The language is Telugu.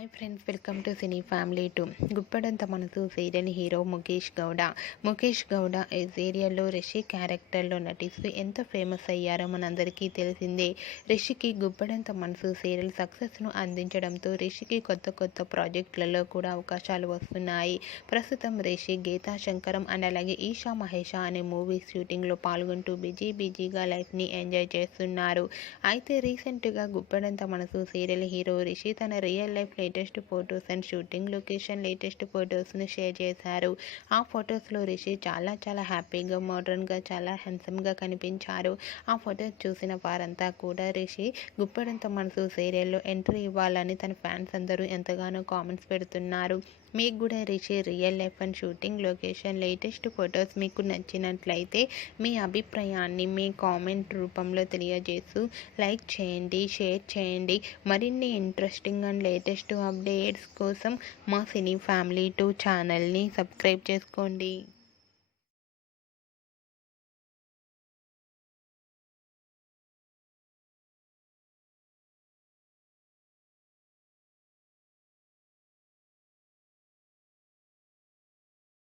Hi friends, welcome to cine family 2. Guppedantha మనసు సీరియల్ హీరో ముఖేష్ గౌడ ఈ సీరియల్లో రిషి క్యారెక్టర్లో నటిస్తూ ఎంత ఫేమస్ అయ్యారో మనందరికీ తెలిసిందే. రిషికి గుప్పడంత మనసు సీరియల్ సక్సెస్ను అందించడంతో రిషికి కొత్త ప్రాజెక్టులలో కూడా అవకాశాలు వస్తున్నాయి. ప్రస్తుతం రిషి గీతా శంకరం అండ్ అలాగే ఈషా మహేష అనే మూవీస్ షూటింగ్లో పాల్గొంటూ బిజీగా లైఫ్ని ఎంజాయ్ చేస్తున్నారు. అయితే రీసెంట్గా గుప్పడంత మనసు సీరియల్ హీరో రిషి తన real life latest photos and shooting location latest ఫొటోస్ను షేర్ చేశారు. ఆ ఫొటోస్లో రిషి చాలా హ్యాపీగా, మోడర్న్గా, చాలా హ్యాండ్సమ్గా కనిపించారు. ఆ ఫొటోస్ చూసిన వారంతా కూడా రిషి గుప్పడంత మనసు సీరియల్లో ఎంట్రీ ఇవ్వాలని తన ఫ్యాన్స్ అందరూ ఎంతగానో కామెంట్స్ పెడుతున్నారు. మీకు కూడా Rishi real life and shooting location latest photos మీకు నచ్చినట్లయితే మీ అభిప్రాయాన్ని మీ కామెంట్ రూపంలో తెలియజేస్తూ లైక్ చేయండి, షేర్ చేయండి. మరిన్ని ఇంట్రెస్టింగ్ అండ్ లేటెస్ట్ అప్డేట్స్ కోసం మా సినీ ఫ్యామిలీ 2 ఛానల్ని సబ్స్క్రైబ్ చేసుకోండి.